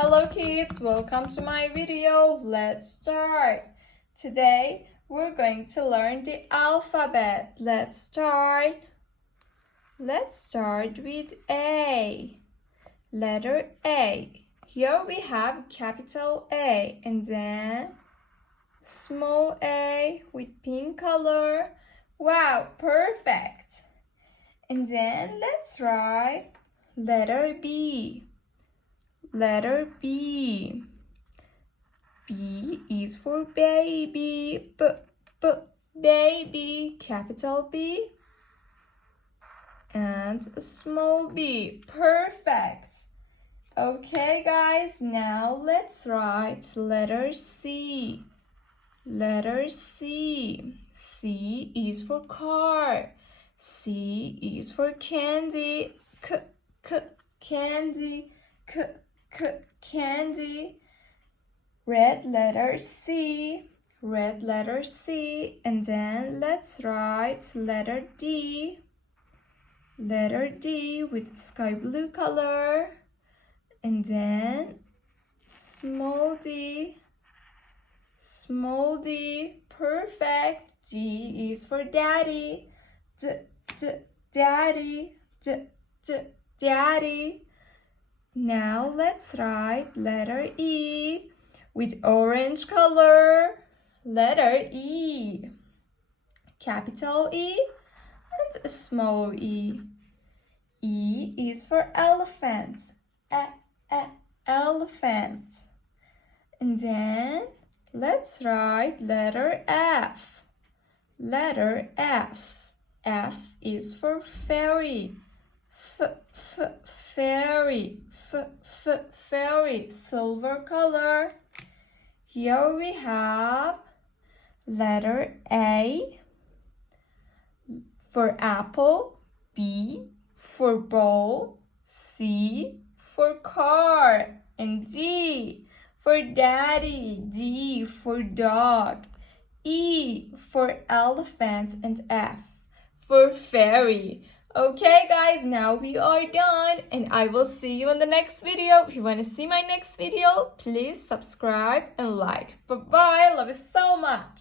Hello kids, welcome to my video. Let's start. Today we're going to learn the alphabet. Let's start. Let's start with A. Letter A. Here we have capital A and then small a with pink color. Wow, perfect. And then let's write letter B. Letter B. B is for baby. Baby. Capital B. And a small b. Perfect. Okay, guys. Now let's write letter C. Letter C. C is for car. C is for candy. Candy. Candy. Red letter C. Red letter C. And then let's write letter D. Letter D with sky blue color. And then small d. Small d. Perfect. D is for daddy. Daddy. Daddy. Now let's write letter E with orange color. Letter E. Capital E and a small e. E is for elephant. Elephant. And then let's write letter F. Letter F. F is for fairy. Fairy. Fairy. Silver color. Here we have letter A for apple, B for ball, C for car, and D for daddy, D for dog, E for elephant, and F for fairy. Okay guys, now we are done and I will see you in the next video. If you want to see my next video, please subscribe and like. Bye-bye. Love you so much.